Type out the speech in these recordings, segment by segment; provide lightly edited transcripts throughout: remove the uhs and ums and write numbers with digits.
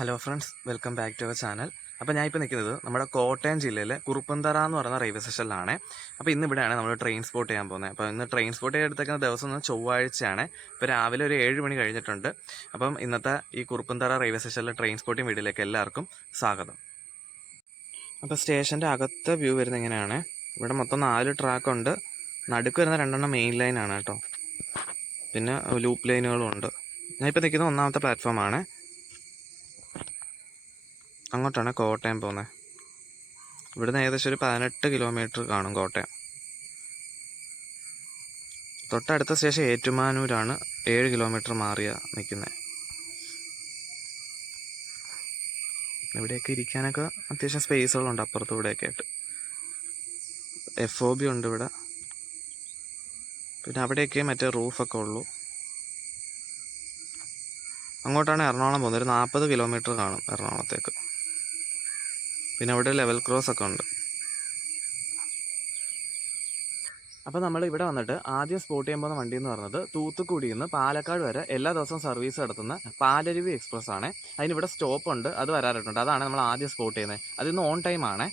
Hello friends, welcome back to our channel. അപ്പോൾ ഞാൻ ഇപ്പോൾ നിൽക്കുന്നത് നമ്മുടെ കോട്ടയം ജില്ലയിലെ കുറുപ്പന്തറ എന്ന് പറയുന്ന റെയിൽവേ സ്റ്റേഷനിലാണ്. അപ്പോൾ ഇന്ന് ഇവിടെയാണ് നമ്മൾ ട്രെയിൻ സ്പോട്ട് ചെയ്യാൻ പോകുന്നത്. അപ്പോൾ ഇന്ന് ട്രെയിൻ സ്പോട്ട് ചെയ്തെടുത്തേക്കുന്ന ദിവസം ചൊവ്വാഴ്ചയാണ്. ഇപ്പോൾ രാവിലെ ഒരു 7 മണി കഴിഞ്ഞിട്ടുണ്ട്. അപ്പം ഇന്നത്തെ ഈ കുറുപ്പന്തറ റെയിൽവേ സ്റ്റേഷനിലെ ട്രെയിൻ സ്പോട്ടിംഗ് വീഡിയോയിലേക്ക് എല്ലാവർക്കും സ്വാഗതം. അപ്പോൾ സ്റ്റേഷൻ്റെ അകത്തെ വ്യൂ വരുന്നത് ഇങ്ങനെയാണ്. ഇവിടെ മൊത്തം 4 ട്രാക്കുണ്ട്. നടുക്ക് വരുന്ന 2 മെയിൻ ലൈനാണ് കേട്ടോ. പിന്നെ ലൂപ്പ് ലൈനുകളും ഉണ്ട്. ഞാൻ ഇപ്പോൾ നിൽക്കുന്നത് 1ാമത്തെ പ്ലാറ്റ്ഫോമാണ്. അങ്ങോട്ടാണ് കോട്ടയം പോകുന്നത്. ഇവിടുന്ന് ഏകദേശം ഒരു 18 കിലോമീറ്റർ കാണും കോട്ടയം. തൊട്ടടുത്ത സ്റ്റേഷൻ ഏറ്റുമാനൂരാണ്. 7 കിലോമീറ്റർ മാറിയ നിൽക്കുന്നത്. ഇവിടെയൊക്കെ ഇരിക്കാനൊക്കെ അത്യാവശ്യം സ്പേസുകളുണ്ട് അപ്പുറത്തും ഇവിടെയൊക്കെ ആയിട്ട്. FOB ഉണ്ട് ഇവിടെ. പിന്നെ അവിടെയൊക്കെ മറ്റേ റൂഫൊക്കെ ഉള്ളൂ. അങ്ങോട്ടാണ് എറണാകുളം പോകുന്നത്. ഒരു 40 കിലോമീറ്റർ കാണും എറണാകുളത്തേക്ക്. പിന്നെ അവിടെ ലെവൽ ക്രോസ് ഒക്കെ ഉണ്ട്. അപ്പോൾ നമ്മൾ ഇവിടെ വന്നിട്ട് ആദ്യം സ്പോട്ട് ചെയ്യാൻ പോകുന്ന വണ്ടി എന്ന് പറയുന്നത് തൂത്തുക്കുടിയിൽ നിന്ന് പാലക്കാട് വരെ എല്ലാ ദിവസവും സർവീസ് നടത്തുന്ന പാലരുവി എക്സ്പ്രസ് ആണ്. അതിനിവിടെ സ്റ്റോപ്പ് ഉണ്ട്, അത് വരാറുണ്ട്. അതാണ് നമ്മൾ ആദ്യം സ്പോട്ട് ചെയ്യുന്നത്. അതിന്ന് ഓൺ ടൈം ആണ്.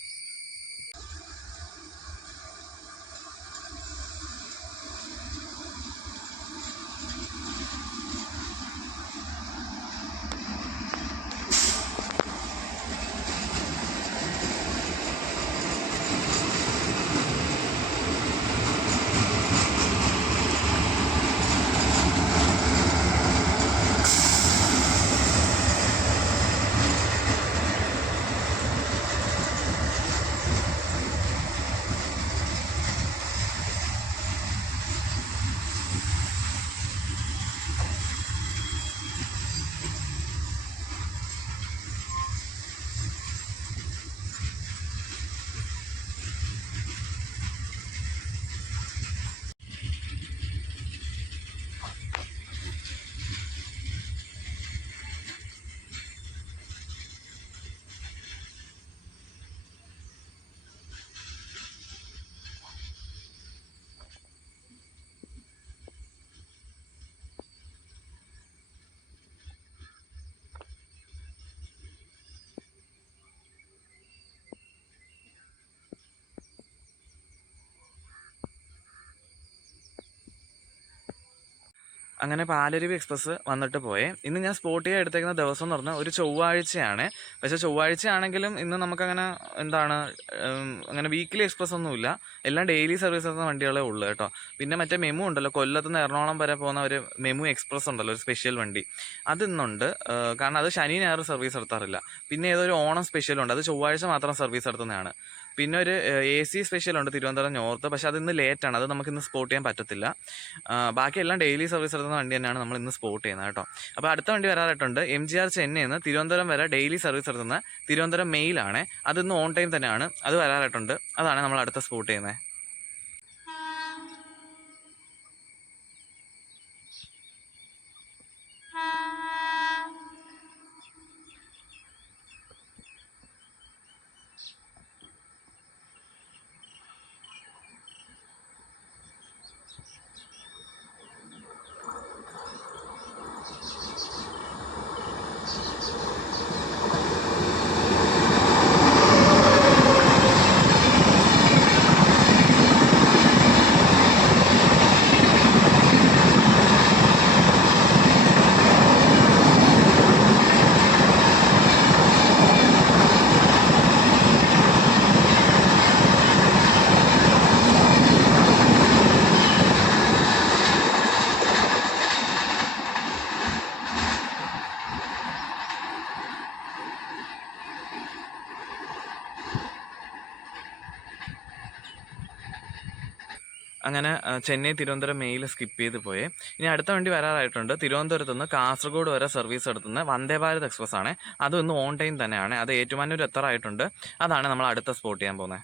അങ്ങനെ പാലരുവി എക്സ്പ്രസ് വന്നിട്ട് പോയേ. ഇന്ന് ഞാൻ സ്പോട്ട് ചെയ്യാൻ എടുത്തേക്കുന്ന ദിവസം എന്ന് പറഞ്ഞാൽ ഒരു ചൊവ്വാഴ്ചയാണ്. പക്ഷേ ചൊവ്വാഴ്ചയാണെങ്കിലും ഇന്ന് നമുക്കങ്ങനെ അങ്ങനെ വീക്കിലി എക്സ്പ്രസ് ഒന്നുമില്ല. എല്ലാം ഡെയിലി സർവീസ് നടത്തുന്ന വണ്ടികളേ ഉള്ളൂ കേട്ടോ. പിന്നെ മറ്റേ മെമു ഉണ്ടല്ലോ, കൊല്ലത്ത് നിന്ന് എറണാകുളം വരെ പോകുന്ന ഒരു മെമു എക്സ്പ്രസ് ഉണ്ടല്ലോ, ഒരു സ്പെഷ്യൽ വണ്ടി, അത് ഇന്നുണ്ട്. കാരണം അത് ശനി ഞായർ സർവീസ് നടത്താറില്ല. പിന്നെ ഏതൊരു ഓണം സ്പെഷ്യലുണ്ട്, അത് ചൊവ്വാഴ്ച മാത്രം സർവീസ് നടത്തുന്നതാണ്. പിന്നെ ഒരു AC സ്പെഷ്യലുണ്ട് തിരുവനന്തപുരം നോർത്ത്, പക്ഷെ അത് ഇന്ന് ലേറ്റാണ്. അത് നമുക്ക് ഇന്ന് സ്പോട്ട് ചെയ്യാൻ പറ്റത്തില്ല. ബാക്കി എല്ലാം ഡെയിലി സർവീസ് നടത്തുന്ന വണ്ടി തന്നെയാണ് നമ്മൾ ഇന്ന് സ്പോട്ട് ചെയ്യുന്നത് കേട്ടോ. അപ്പോൾ അടുത്ത വണ്ടി വരാറായിട്ടുണ്ട്. MGR ചെന്നൈയിൽ നിന്ന് തിരുവനന്തപുരം വരെ ഡെയിലി സർവീസ് നടത്തുന്ന തിരുവനന്തപുരം മെയിലാണ്. അത് ഇന്ന് ഓൺ ടൈം തന്നെയാണ്. അത് വരാറായിട്ടുണ്ട്. അതാണ് നമ്മൾ അടുത്ത സ്പോട്ട് ചെയ്യുന്നത്. അങ്ങനെ ചെന്നൈ തിരുവനന്തപുരം മെയിൽ സ്കിപ്പ് ചെയ്ത് പോയേ. ഇനി അടുത്ത വണ്ടി വരാറായിട്ടുണ്ട്. തിരുവനന്തപുരത്ത് നിന്ന് കാസർഗോഡ് വരെ സർവീസ് നടത്തുന്ന വന്ദേ ഭാരത് എക്സ്പ്രസ് ആണ്. അത് ഇന്ന് ഓൺ ടൈം തന്നെയാണ്. അത് ഏറ്റുമാനൂർ എത്താറായിട്ടുണ്ട്. അതാണ് നമ്മൾ അടുത്ത സ്പോട്ട് ചെയ്യാൻ പോകുന്നത്.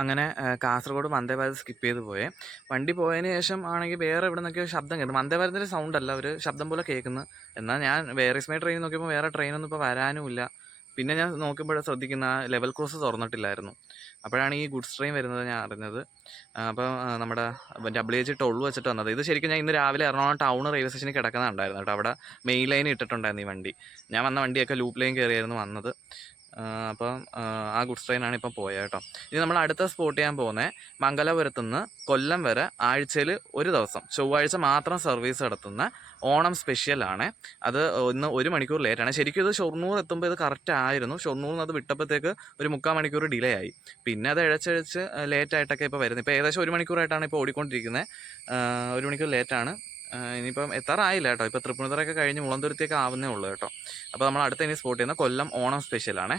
അങ്ങനെ കാസർഗോഡ് വന്ദേ ഭാരത് സ്കിപ്പ് ചെയ്ത് പോയേ. വണ്ടി പോയതിന് ശേഷം ആണെങ്കിൽ വേറെ എവിടെ നിന്നൊക്കെയോ ശബ്ദം കേട്ടു. വന്ദേ ഭാരതിൻ്റെ സൗണ്ട് അല്ല, ഒരു ശബ്ദം പോലെ കേൾക്കുന്നു. എന്നാൽ ഞാൻ വേർ ഇസ് മൈ ട്രെയിൻ നോക്കിയപ്പോൾ വേറെ ട്രെയിനൊന്നും ഇപ്പോൾ വരാനുമില്ല. പിന്നെ ഞാൻ നോക്കുമ്പോൾ ശ്രദ്ധിക്കുന്ന ലെവൽ ക്രോസ് തുറന്നിട്ടില്ലായിരുന്നു. അപ്പോഴാണ് ഈ ഗുഡ്സ് ട്രെയിൻ വരുന്നത് ഞാൻ അറിഞ്ഞത്. അപ്പോൾ നമ്മുടെ WH12 വെച്ചിട്ട് വന്നത്. ഇത് ശരിക്കും ഞാൻ ഇന്ന് രാവിലെ എറണാകുളം ടൗൺ റെയിൽവേ സ്റ്റേഷനിൽ കിടക്കുന്നുണ്ടായിരുന്നു കേട്ടോ. അവിടെ മെയിൻ ലൈൻ ഇട്ടിട്ടുണ്ടായിരുന്നു ഈ വണ്ടി. ഞാൻ വന്ന വണ്ടിയൊക്കെ ലൂപ്പ് ലൈൻ കയറിയായിരുന്നു വന്നത്. അപ്പം ആ ഗുഡ്സ് ട്രെയിനാണ് ഇപ്പം പോയത് കേട്ടോ. ഇനി നമ്മൾ അടുത്ത സ്പോട്ട് ചെയ്യാൻ പോകുന്നത് മംഗലാപുരത്തു നിന്ന് കൊല്ലം വരെ ആഴ്ചയിൽ ഒരു ദിവസം ചൊവ്വാഴ്ച മാത്രം സർവീസ് നടത്തുന്ന ഓണം സ്പെഷ്യലാണ്. അത് ഇന്ന് 1 മണിക്കൂർ ലേറ്റാണ്. ശരിക്കും ഇത് ഷൊർണൂർ എത്തുമ്പോൾ ഇത് കറക്റ്റ് ആയിരുന്നു. ഷൊർണൂരിൽ നിന്ന് അത് വിട്ടപ്പോഴത്തേക്ക് ഒരു 3/4 മണിക്കൂർ ഡിലേ ആയി. പിന്നെ അത് ഇഴച്ചഴിച്ച് ലേറ്റായിട്ടൊക്കെ ഇപ്പോൾ വരുന്നത്. ഇപ്പോൾ ഏകദേശം 1 മണിക്കൂറായിട്ടാണ് ഇപ്പോൾ ഓടിക്കൊണ്ടിരിക്കുന്നത്. 1 മണിക്കൂർ ലേറ്റാണ്. ഇനിയിപ്പം എത്താറായില്ല കേട്ടോ. ഇപ്പോൾ തൃപ്പൂണിത്തുറയൊക്കെ കഴിഞ്ഞ് മുളന്തുരുത്തിയൊക്കെ ആവുന്നേ ഉള്ളൂ കേട്ടോ. അപ്പോൾ നമ്മൾ അടുത്ത ഇനി സ്പോട്ട് ചെയ്യുന്ന കൊല്ലം ഓണം സ്പെഷ്യലാണേ.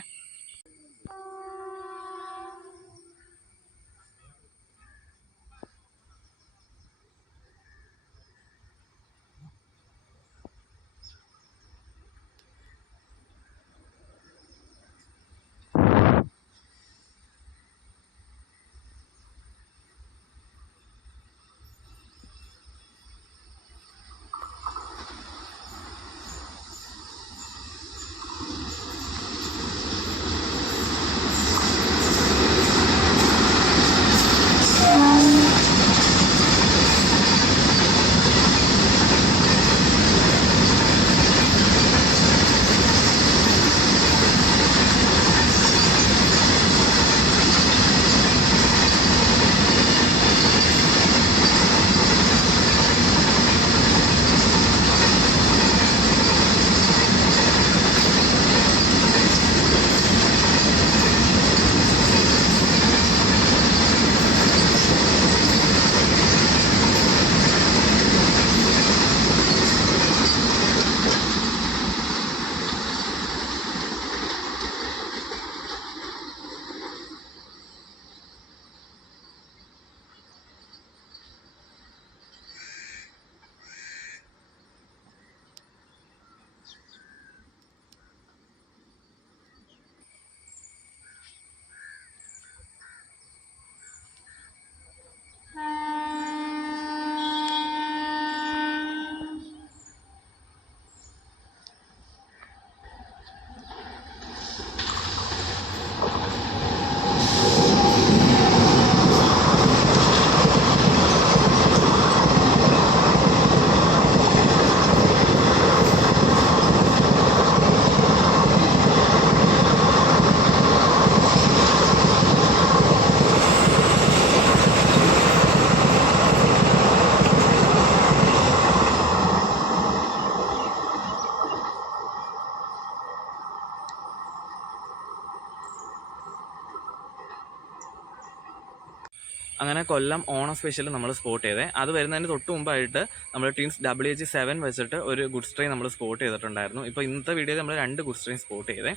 അങ്ങനെ കൊല്ലം ഓണം സ്പെഷ്യൽ നമ്മൾ സ്പോട്ട് ചെയ്തേ. അത് വരുന്നതിന് തൊട്ട് മുമ്പായിട്ട് നമ്മൾ ടീംസ് WH7 വെച്ചിട്ട് ഒരു ഗുഡ്സ് ട്രെയിൻ നമ്മൾ സ്പോട്ട് ചെയ്തിട്ടുണ്ടായിരുന്നു. ഇപ്പോൾ ഇന്നത്തെ വീഡിയോയിൽ നമ്മൾ 2 ഗുഡ്സ് ട്രെയിൻ സ്പോട്ട് ചെയ്തേ.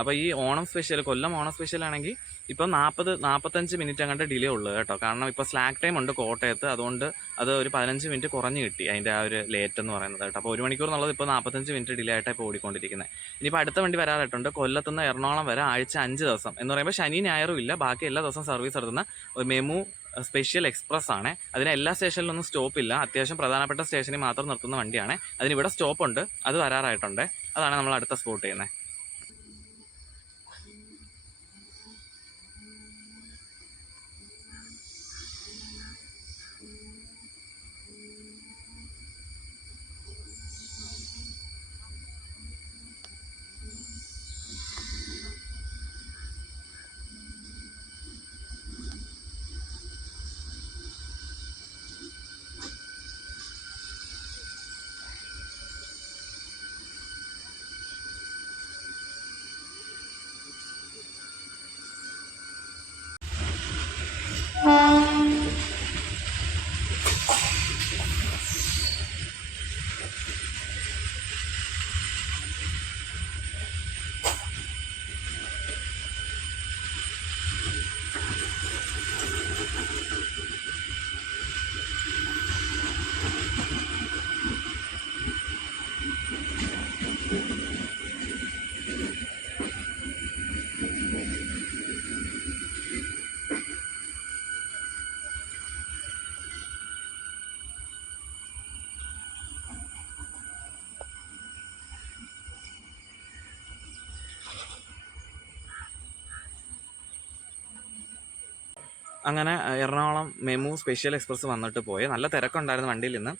അപ്പോൾ ഈ ഓണം സ്പെഷ്യൽ, കൊല്ലം ഓണം സ്പെഷ്യൽ ആണെങ്കിൽ ഇപ്പോൾ 45 മിനിറ്റ് അങ്ങോട്ട് ഡിലേ ഉള്ളൂ കേട്ടോ. കാരണം ഇപ്പോൾ സ്ലാക്ക് ടൈം ഉണ്ട് കോട്ടയത്ത്, അതുകൊണ്ട് അത് ഒരു 15 മിനിറ്റ് കുറഞ്ഞ് കിട്ടി അതിൻ്റെ ആ ഒരു ലേറ്റ് എന്ന് പറയുന്നത് കേട്ടോ. അപ്പോൾ 1 മണിക്കൂർ എന്നുള്ളത് ഇപ്പോൾ 45 മിനിറ്റ് ഡിലേ ആയിട്ടാണ് ഇപ്പോൾ ഓടിക്കൊണ്ടിരിക്കുന്നത്. ഇനിയിപ്പോൾ അടുത്ത വണ്ടി വരാറായിട്ടുണ്ട്. കൊല്ലത്തുനിന്ന് എറണാകുളം വരെ ആഴ്ച 5 ദിവസം എന്ന് പറയുമ്പോൾ ശനി ഞായറും ഇല്ല, ബാക്കി എല്ലാ ദിവസവും സർവീസ് നടത്തുന്ന ഒരു മെമു സ്പെഷ്യൽ എക്സ്പ്രസ് ആണ്. അതിന് എല്ലാ സ്റ്റേഷനിലൊന്നും സ്റ്റോപ്പ് ഇല്ല, അത്യാവശ്യം പ്രധാനപ്പെട്ട സ്റ്റേഷനിൽ മാത്രം നിർത്തുന്ന വണ്ടിയാണ്. അതിനിവിടെ സ്റ്റോപ്പുണ്ട്, അത് വരാറായിട്ടുണ്ട്. അതാണ് നമ്മൾ അടുത്ത സ്പോട്ട് ചെയ്യുന്നത്. അങ്ങനെ എറണാകുളം മെമു സ്പെഷ്യൽ എക്സ്പ്രസ് വന്നിട്ട് പോയി. നല്ല തിരക്കുണ്ടായിരുന്നു വണ്ടിയിൽ ഇന്ന്.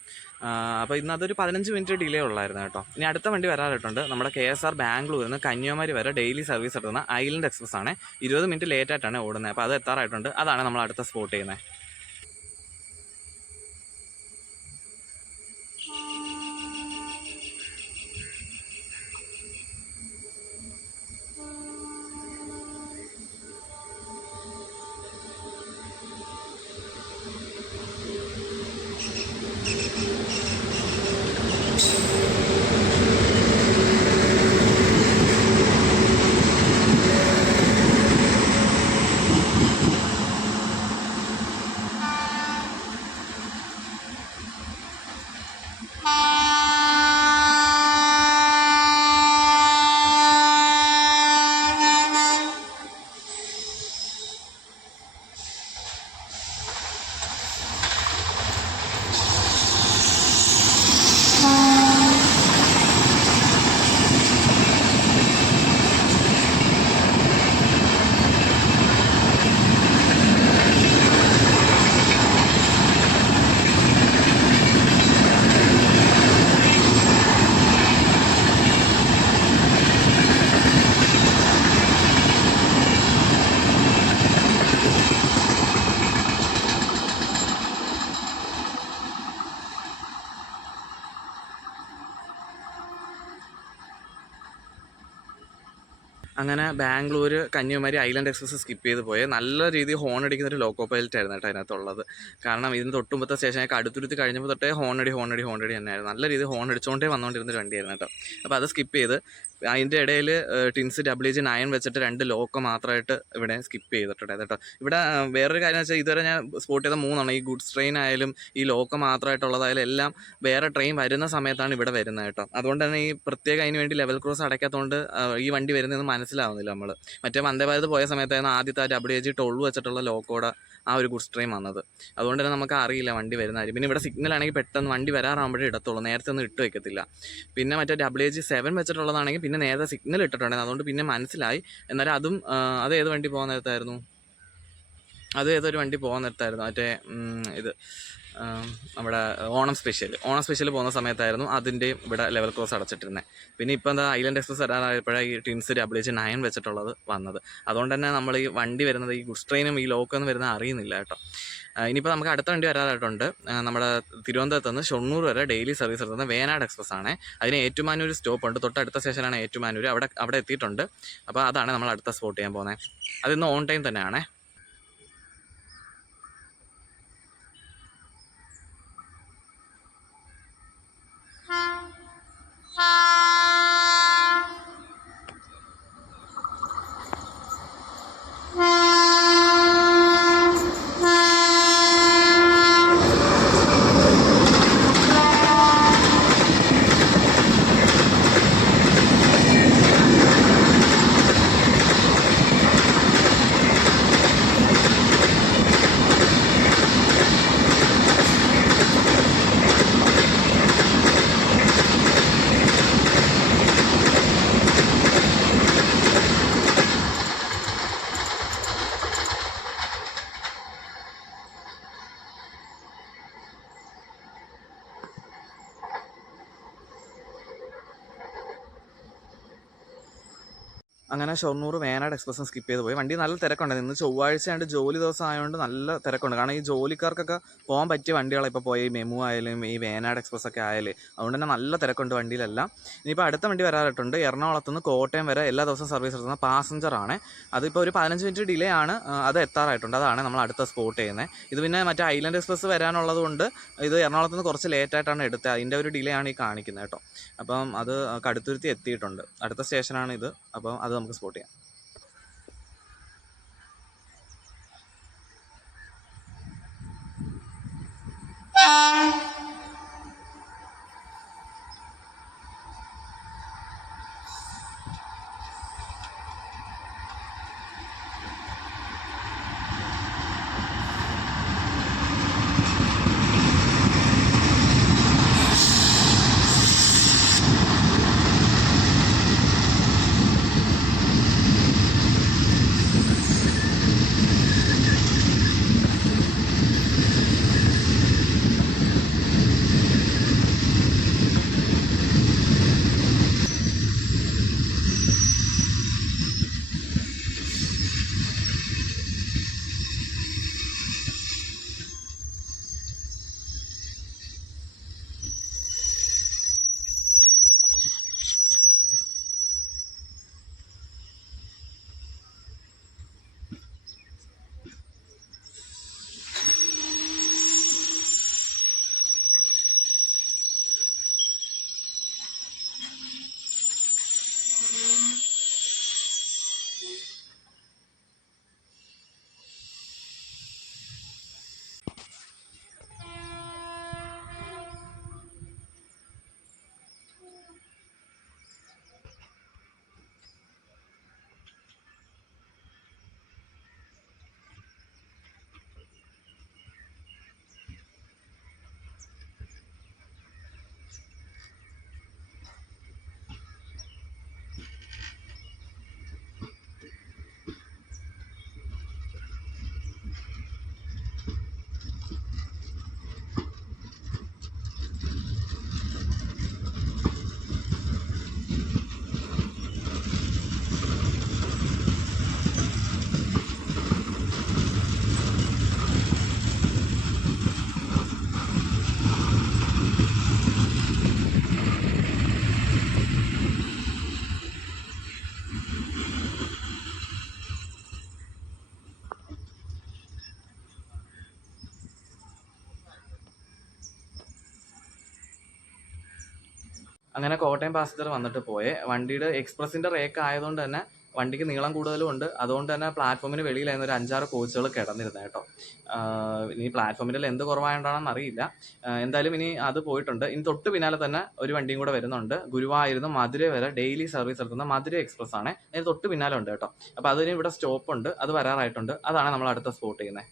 അപ്പോൾ ഇന്ന് അതൊരു 15 മിനിറ്റ് ഡിലേ ഉള്ളായിരുന്നു കേട്ടോ. ഇനി അടുത്ത വണ്ടി വരാനായിട്ടുണ്ട്. നമ്മുടെ KSR ബാംഗ്ലൂരിൽ നിന്ന് കന്യാകുമാരി വരെ ഡെയിലി സർവീസ് എടുക്കുന്ന ഐലൻഡ് എക്സ്പ്രസ് ആണ്. 20 മിനിറ്റ് ലേറ്റ് ആയിട്ടാണ് ഓടുന്നത്. അപ്പോൾ അത് എത്താറായിട്ടുണ്ട്. അതാണ് നമ്മൾ അടുത്ത സ്പോട്ട് ചെയ്യുന്നത്. അങ്ങനെ Bangalore Kanyakumari island express skip ചെയ്ത് പോയി. നല്ല രീതിയിൽ ഹോൺ അടിക്കുന്ന ഒരു ലോക്കോ പൈലറ്റ് ആയിരുന്നു കേട്ടോ അതിനകത്തുള്ളത്. കാരണം ഇതിന് തൊട്ടുമ്പത്തെ സ്റ്റേഷനൊക്കെ അടുത്തുരുത്തി കഴിഞ്ഞപ്പോൾ തൊട്ടേ ഹോണടി തന്നെയായിരുന്നു. നല്ല രീതിയിൽ ഹോൺ അടിച്ചുകൊണ്ടേ വന്നുകൊണ്ടിരുന്നൊരു വണ്ടിയായിരുന്നു കേട്ടോ. അപ്പോൾ അത് സ്കിപ്പ് ചെയ്ത് അതിൻ്റെ ഇടയിൽ ടിൻസ് WG9 വെച്ചിട്ട് 2 ലോക്കോ മാത്രമായിട്ട് ഇവിടെ സ്കിപ്പ് ചെയ്തിട്ടുണ്ട് കേട്ടോ. ഇവിടെ വേറൊരു കാര്യം വെച്ചാൽ ഇതുവരെ ഞാൻ സ്പോട്ട് ചെയ്ത 3 ഈ ഗുഡ്സ് ട്രെയിൻ ആയാലും ഈ ലോക്കോ മാത്രമായിട്ടുള്ളതായാലും എല്ലാം വേറെ ട്രെയിൻ വരുന്ന സമയത്താണ് ഇവിടെ വരുന്നത് കേട്ടോ. അതുകൊണ്ട് തന്നെ ഈ പ്രത്യേകം അതിന് വേണ്ടി ലെവൽ ക്രോസ് അടയ്ക്കാത്തതുകൊണ്ട് ഈ വണ്ടി വരുന്നതെന്ന് മനസ്സിലാവുന്നില്ല. നമ്മൾ മറ്റേ വന്ദേ ഭാരത് പോയ സമയത്തായിരുന്നു ആദ്യത്തെ WG12 വെച്ചിട്ടുള്ള ലോക്കോടെ ആ ഒരു ഗുഡ്സ് ട്രെയിൻ വന്നത്. അതുകൊണ്ട് തന്നെ നമുക്ക് അറിയില്ല വണ്ടി വരുന്ന കാര്യം. പിന്നെ ഇവിടെ സിഗ്നൽ ആണെങ്കിൽ പെട്ടെന്ന് വണ്ടി വരാറാകുമ്പോഴേ ഇടത്തുള്ളൂ, നേരത്തെ ഒന്നും ഇട്ട് വെക്കത്തില്ല. പിന്നെ മറ്റേ WG7 വെച്ചിട്ടുള്ളതാണെങ്കിൽ പിന്നെ നേരത്തെ സിഗ്നൽ ഇട്ടിട്ടുണ്ടായിരുന്നു, അതുകൊണ്ട് പിന്നെ മനസ്സിലായി. എന്നാലും അതും അത് ഏത് വണ്ടി പോകാൻ നേരത്തായിരുന്നു? അത് ഏതൊരു വണ്ടി പോകാൻ നേരത്തായിരുന്നു? മറ്റേ ഇത് നമ്മുടെ ഓണം സ്പെഷ്യൽ പോകുന്ന സമയത്തായിരുന്നു അതിൻ്റെ ഇവിടെ ലെവൽ ക്രോസ് അടച്ചിട്ടിരുന്നത്. പിന്നെ ഇപ്പോൾ എന്താ ഐലൻഡ് എക്സ്പ്രസ് വരാനായപ്പോഴാണ് ഈ ടിൻസ് WG9 വെച്ചിട്ടുള്ളത് വന്നത്. അതുകൊണ്ട് തന്നെ നമ്മൾ ഈ വണ്ടി വരുന്നത് ഈ ഗുഡ്സ് ട്രെയിനും ഈ ലോക്കൊന്നും വരുന്നത് അറിയുന്നില്ല കേട്ടോ. ഇനിയിപ്പോൾ നമുക്ക് അടുത്ത വണ്ടി വരാനായിട്ടുണ്ട്. നമ്മുടെ തിരുവനന്തപുരത്ത് നിന്ന് ഷൊർണൂർ വരെ ഡെയിലി സർവീസ് എടുത്തുന്ന വേനാട് എക്സ്പ്രസ് ആണ്. അതിന് ഏറ്റുമാനൂർ സ്റ്റോപ്പ് ഉണ്ട്, തൊട്ടടുത്ത സ്റ്റേഷനാണ് ഏറ്റുമാനൂർ. അവിടെ എത്തിയിട്ടുണ്ട്. അപ്പോൾ അതാണ് നമ്മൾ അടുത്ത സ്പോട്ട് ചെയ്യാൻ പോകുന്നത്. അതിന്ന് ഓൺ ടൈം തന്നെയാണേ. അങ്ങനെ ഷൊർണൂർ വേനാട് എക്സ്പ്രസ് സ്കിപ്പ് ചെയ്ത് പോയി. വണ്ടി നല്ല തിരക്കുണ്ട്. ഇന്ന് ചൊവ്വാഴ്ചയാണ്ട് ജോലി ദിവസം ആയതുകൊണ്ട് നല്ല തിരക്കുണ്ട്. കാരണം ഈ ജോലിക്കാർക്കൊക്കെ പോകാൻ പറ്റിയ വണ്ടികളാണ് ഇപ്പോൾ പോയി മെമു ആയാലും ഈ വേനാട് എക്സ്പ്രസ് ഒക്കെ ആയാലും. അതുകൊണ്ട് തന്നെ നല്ല തിരക്കുണ്ട് വണ്ടിയിലെല്ലാം. ഇനിയിപ്പോൾ അടുത്ത വണ്ടി വരാനായിട്ടുണ്ട്. എറണാകുളത്ത് നിന്ന് കോട്ടയം വരെ എല്ലാ ദിവസവും സർവീസ് എടുക്കുന്ന പാസഞ്ചറാണ്. അതിപ്പോൾ ഒരു 15 മിനിറ്റ് ഡിലേ ആണ്. അത് എത്താറായിട്ടുണ്ട്. അതാണ് നമ്മൾ അടുത്ത സ്പോട്ട് ചെയ്യുന്നത്. ഇത് പിന്നെ മറ്റേ ഐലൻഡ് എക്സ്പ്രസ് വരാനുള്ളത് കൊണ്ട് ഇത് എറണാകുളത്ത് നിന്ന് കുറച്ച് ലേറ്റായിട്ടാണ് എടുത്തത്. അതിൻ്റെ ഒരു ഡിലേ ആണ് ഈ കാണിക്കുന്നത് കേട്ടോ. അപ്പം അത് കടുത്തുരുത്തി എത്തിയിട്ടുണ്ട്. അടുത്ത സ്റ്റേഷനാണ് ഇത്. അപ്പം അത് നമുക്ക് സ്പോട്ട് ചെയ്യാം. അങ്ങനെ കോട്ടയം പാസഞ്ചർ വന്നിട്ട് പോയെ. വണ്ടിയുടെ എക്സ്പ്രസിന്റെ റേക്ക് ആയതുകൊണ്ട് തന്നെ വണ്ടിക്ക് നീളം കൂടുതലും ഉണ്ട്. അതുകൊണ്ട് തന്നെ പ്ലാറ്റ്ഫോമിന് വെളിയിലായിരുന്നു ഒരു 5-6 കോച്ചുകൾ കിടന്നിരുന്നത് കേട്ടോ. ഇനി പ്ലാറ്റ്ഫോമിന്റെ ലെന്ത് കുറവായതുകൊണ്ടാണെന്ന് അറിയില്ല. എന്തായാലും ഇനി അത് പോയിട്ടുണ്ട്. ഇനി തൊട്ട് പിന്നാലെ തന്നെ ഒരു വണ്ടിയും കൂടെ വരുന്നുണ്ട്. ഗുരുവായൂരിന്ന് മധുര വരെ ഡെയിലി സർവീസ് നടത്തുന്ന മധുര എക്സ്പ്രസ് ആണ്. അതിന് തൊട്ട് പിന്നാലെ ഉണ്ട് കേട്ടോ. അപ്പോൾ അതിന് ഇവിടെ സ്റ്റോപ്പ് ഉണ്ട്, അത് വരാറായിട്ടുണ്ട്. അതാണ് നമ്മൾ അടുത്ത സ്പോട്ട് ചെയ്യുന്നത്.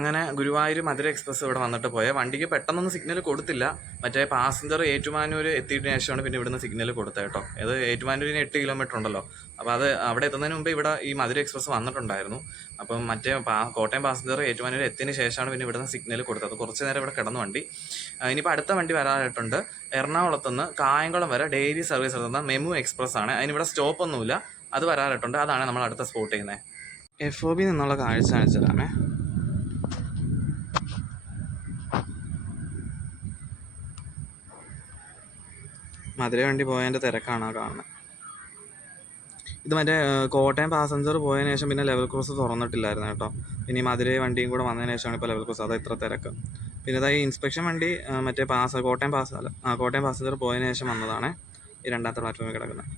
അങ്ങനെ ഗുരുവായൂർ മധുര എക്സ്പ്രസ് ഇവിടെ വന്നിട്ട് പോയ വണ്ടിക്ക് പെട്ടെന്നൊന്നും സിഗ്നൽ കൊടുത്തില്ല. മറ്റേ പാസഞ്ചർ ഏറ്റുമാനൂർ എത്തിയതിനു ശേഷമാണ് പിന്നെ ഇവിടുന്ന് സിഗ്നൽ കൊടുത്തത് കേട്ടോ. അത് ഏറ്റുമാനൂരിന് 8 കിലോമീറ്റർ ഉണ്ടല്ലോ. അപ്പോൾ അത് അവിടെ എത്തുന്നതിന് മുമ്പ് ഇവിടെ ഈ മധുര എക്സ്പ്രസ് വന്നിട്ടുണ്ടായിരുന്നു. അപ്പം മറ്റേ കോട്ടയം പാസഞ്ചർ ഏറ്റുമാനൂർ എത്തിയതിന് ശേഷമാണ് പിന്നെ ഇവിടുന്ന് സിഗ്നൽ കൊടുത്തത്. കുറച്ച് നേരം ഇവിടെ കിടന്നു വണ്ടി. ഇനിയിപ്പോൾ അടുത്ത വണ്ടി വരാനായിട്ടുണ്ട്. എറണാകുളത്തുനിന്ന് കായംകുളം വരെ ഡെയിലി സർവീസ് നടത്തുന്ന മെമു എക്സ്പ്രസ് ആണ്. അതിനിവിടെ സ്റ്റോപ്പൊന്നുമില്ല, അത് വരാനായിട്ടുണ്ട്. അതാണ് നമ്മൾ അടുത്ത സ്പോട്ട് ചെയ്യുന്നത്. FOB നിന്നുള്ള കാഴ്ച കാണിച്ചു തരാമേ. മധുര വണ്ടി പോയതിൻ്റെ തിരക്കാണ് കാണുന്നത്. ഇത് മറ്റേ കോട്ടയം പാസഞ്ചർ പോയതിനു ശേഷം പിന്നെ ലെവൽ ക്രോസ് തുറന്നിട്ടില്ലായിരുന്നു കേട്ടോ. പിന്നെ ഈ മധുര വണ്ടിയും കൂടെ വന്നതിന് ശേഷമാണ് ഇപ്പോൾ ലെവൽ ക്രോസ്, അതാ ഇത്ര തിരക്ക്. പിന്നെ ഇതാ ഈ ഇൻസ്പെക്ഷൻ വണ്ടി മറ്റേ കോട്ടയം പാസഞ്ചർ പോയതിനു ശേഷം വന്നതാണ് ഈ രണ്ടാമത്തെ പ്ലാറ്റ്ഫോമിൽ കിടക്കുന്നത്.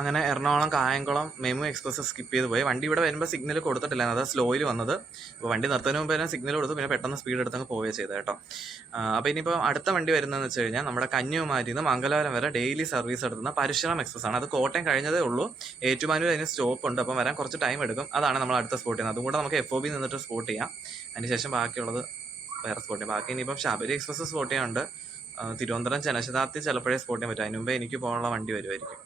അങ്ങനെ Ernakulam Kayamkulam MEMU express skip ചെയ്ത് പോയി. വണ്ടി ഇവിടെ വരുമ്പോൾ സിഗ്നൽ കൊടുത്തിട്ടില്ല, അത് സ്ലോയിൽ വന്നത്. അപ്പോൾ വണ്ടി നിർത്തുന്നതിന് മുമ്പ് തന്നെ സിഗ്നൽ കൊടുത്തു, പിന്നെ പെട്ടെന്ന് സ്പീഡ് എടുത്തങ്ങ് പോവുകയാണ് ചെയ്തത് കേട്ടോ. അപ്പോൾ ഇനിയിപ്പോൾ അടുത്ത വണ്ടി വരുന്നതെന്ന് വെച്ച് കഴിഞ്ഞാൽ നമ്മുടെ കന്യാകുമാരിയിൽ നിന്ന് മംഗലാപുരം വരെ ഡെയിലി സർവീസ് എടുത്തുന്ന പരശുറാം എക്സ്പ്രസ് ആണ്. അത് കോട്ടയം കഴിഞ്ഞതേ ഉള്ളൂ, ഏറ്റുമാനൂർ അതിന് സ്റ്റോപ്പ് ഉണ്ട്, അപ്പം വരാൻ കുറച്ച് ടൈം എടുക്കും. അതാണ് നമ്മൾ അടുത്ത സ്പോട്ട് ചെയ്യുന്നത്. അതും കൂടെ നമുക്ക് FOB നിന്നിട്ട് സ്പോട്ട് ചെയ്യാം. അതിനുശേഷം ബാക്കിയുള്ളത് വേറെ സ്പോട്ട് ചെയ്യാം. ബാക്കി ഇനിയിപ്പം ശബരി എക്സ്പ്രസ് സ്പോട്ട് ചെയ്യാനുണ്ട്. തിരുവനന്തപുരം ജനശതാബ്ദി ചിലപ്പോഴേ സ്പോട്ട് ചെയ്യാൻ പറ്റും. അതിന് മുമ്പേ എനിക്ക് പോകാനുള്ള വണ്ടി വരുമായിരിക്കും,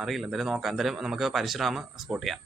അറിയില്ല. എന്തായാലും നോക്കാം. എന്തായാലും നമുക്ക് പരശുരാമ സ്പോട്ട് ചെയ്യാം.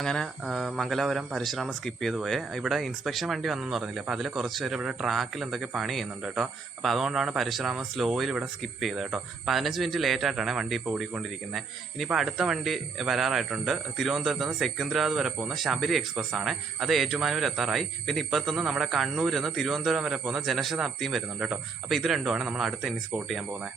അങ്ങനെ മംഗലാപുരം പരശുരാമ സ്കിപ്പ് ചെയ്ത് പോയേ. ഇവിടെ ഇൻസ്പെക്ഷൻ വണ്ടി വന്നെന്ന് പറഞ്ഞില്ല, അപ്പോൾ അതിൽ കുറച്ച് പേര് ഇവിടെ ട്രാക്കിൽ എന്തൊക്കെ പണി ചെയ്യുന്നുണ്ട് കേട്ടോ. അപ്പോൾ അതുകൊണ്ടാണ് പരശുരാമ സ്ലോയിൽ ഇവിടെ സ്കിപ്പ് ചെയ്തത് കേട്ടോ. 15 മിനിറ്റ് ലേറ്റായിട്ടാണ് വണ്ടി ഇപ്പോൾ ഓടിക്കൊണ്ടിരിക്കുന്നത്. ഇനിയിപ്പോൾ അടുത്ത വണ്ടി വരാറായിട്ടുണ്ട്. തിരുവനന്തപുരത്ത് നിന്ന് സെക്കന്ദരാബാദ് വരെ പോകുന്ന ശബരി എക്സ്പ്രസ് ആണ്. അത് ഏറ്റുമാനൂർ എത്താറായി. പിന്നെ ഇപ്പത്തുനിന്ന് നമ്മുടെ കണ്ണൂരിൽ നിന്ന് തിരുവനന്തപുരം വരെ പോകുന്ന ജനശതാബ്ദിയും വരുന്നുണ്ട് കേട്ടോ. അപ്പോൾ ഇത് രണ്ടുമാണ് നമ്മൾ അടുത്ത് ഇനി സ്പോട്ട് ചെയ്യാൻ പോകുന്നത്.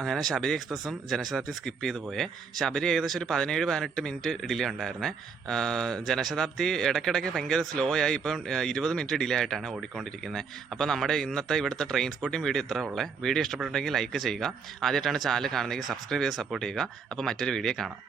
അങ്ങനെ ശബരി എക്സ്പ്രസ്സും ജനശതാബ്ദി സ്കിപ്പ് ചെയ്ത് പോയേ. ശബരി ഏകദേശം ഒരു 17-18 മിനിറ്റ് ഡിലേ ഉണ്ടായിരുന്നേ. ജനശതാബ്ദി ഇടയ്ക്കിടയ്ക്ക് ഭയങ്കര സ്ലോ ആയി, ഇപ്പം 20 മിനിറ്റ് ഡിലേ ആയിട്ടാണ് ഓടിക്കൊണ്ടിരിക്കുന്നത്. അപ്പോൾ നമ്മുടെ ഇന്നത്തെ ഇവിടുത്തെ ട്രെയിൻ സ്പോട്ടിംഗ് വീഡിയോ ഇത്ര ഉള്ളത്. വീഡിയോ ഇഷ്ടപ്പെട്ടിട്ടുണ്ടെങ്കിൽ ലൈക്ക് ചെയ്യുക. ആദ്യമായിട്ടാണ് ചാനൽ കാണുന്നതെങ്കിൽ സബ്സ്ക്രൈബ് ചെയ്ത് സപ്പോർട്ട് ചെയ്യുക. അപ്പോൾ മറ്റൊരു വീഡിയോ കാണാം.